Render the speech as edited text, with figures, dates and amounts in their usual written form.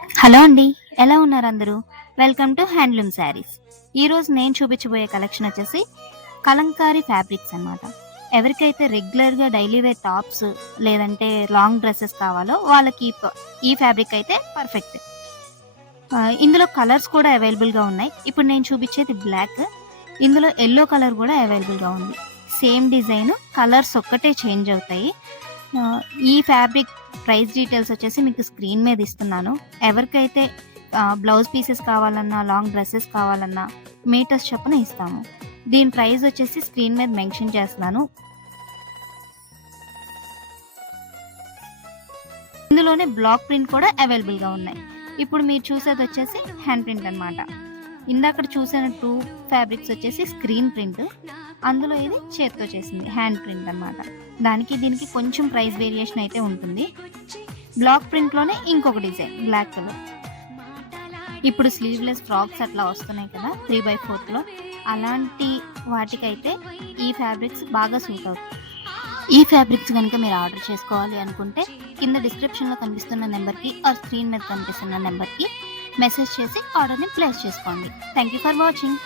Hello అండి. ఎలా ఉన్నారు అందరూ? Welcome to handloom saris. ఈరోజు నేను చూపించబోయే కలెక్షన్ వచ్చేసి కలంకారీ ఫ్యాబ్రిక్స్ అన్నమాట. ఎవరికైతే రెగ్యులర్‌గా డైలీ వేర్ టాప్స్ లేదంటే లాంగ్ డ్రెసెస్ కావాలో వాళ్ళకి ఈ ఫ్యాబ్రిక్ అయితే పర్ఫెక్ట్. ఇందులో కలర్స్ కూడా అవైలబుల్‌గా ఉన్నాయి. ఇప్పుడు నేను చూపించేది బ్లాక్. ఇందులో యెల్లో కలర్ కూడా అవైలబుల్‌గా ఉంది. సేమ్ డిజైన్, కలర్స్ ఒక్కటే చేంజ్ అవుతాయి. ఆహ్, ఈ ఫ్యాబ్రిక్ ప్రైస్ డీటెయిల్స్ వచ్చేసి మీకు స్క్రీన్ మీద ఇస్తున్నాను. ఎవరికైతే బ్లౌజ్ పీసెస్ కావాలన్నా, లాంగ్ డ్రెసెస్ కావాలన్నా మీటర్స్ చొప్పున ఇస్తాము. దీని ప్రైస్ వచ్చేసి స్క్రీన్ మీద మెన్షన్ చేస్తున్నాను. ఇందులోనే బ్లాక్ ప్రింట్ కూడా అవైలబుల్‌గా ఉన్నాయి. ఇప్పుడు మీరు చూసేది వచ్చేసి హ్యాండ్ ప్రింట్ అన్నమాట. ఇందాకడ చూసిన 2 ఫ్యాబ్రిక్స్ వచ్చేసి స్క్రీన్ ప్రింట్. అందులో ఇది చేత్తో చేసింది హ్యాండ్ ప్రింట్ అన్నమాట. దానికి దీనికి కొంచెం ప్రైస్ వేరియేషన్ అయితే ఉంటుంది. బ్లాక్ ప్రింట్‌లోనే ఇంకొక డిజైన్ బ్లాక్ కలర్. ఇప్పుడు స్లీవ్‌లెస్ ఫ్రాక్స్ అట్లా వస్తున్నాయి కదా! 3/4లో అలాంటి వాటికైతే ఈ ఫ్యాబ్రిక్స్ బాగా సూట్ అవుతాయి. ఈ ఫ్యాబ్రిక్స్ గనుక మీరు ఆర్డర్ చేసుకోవాలి అనుకుంటే కింద డిస్క్రిప్షన్‌లో కనిపిస్తున్న నెంబర్‌కి ఆర్ స్క్రీన్ మీద కనిపిస్తున్న నెంబర్‌కి మెసేజ్ చేసి ఆర్డర్‌ని ప్లేస్ చేసుకోండి. Thank you for watching.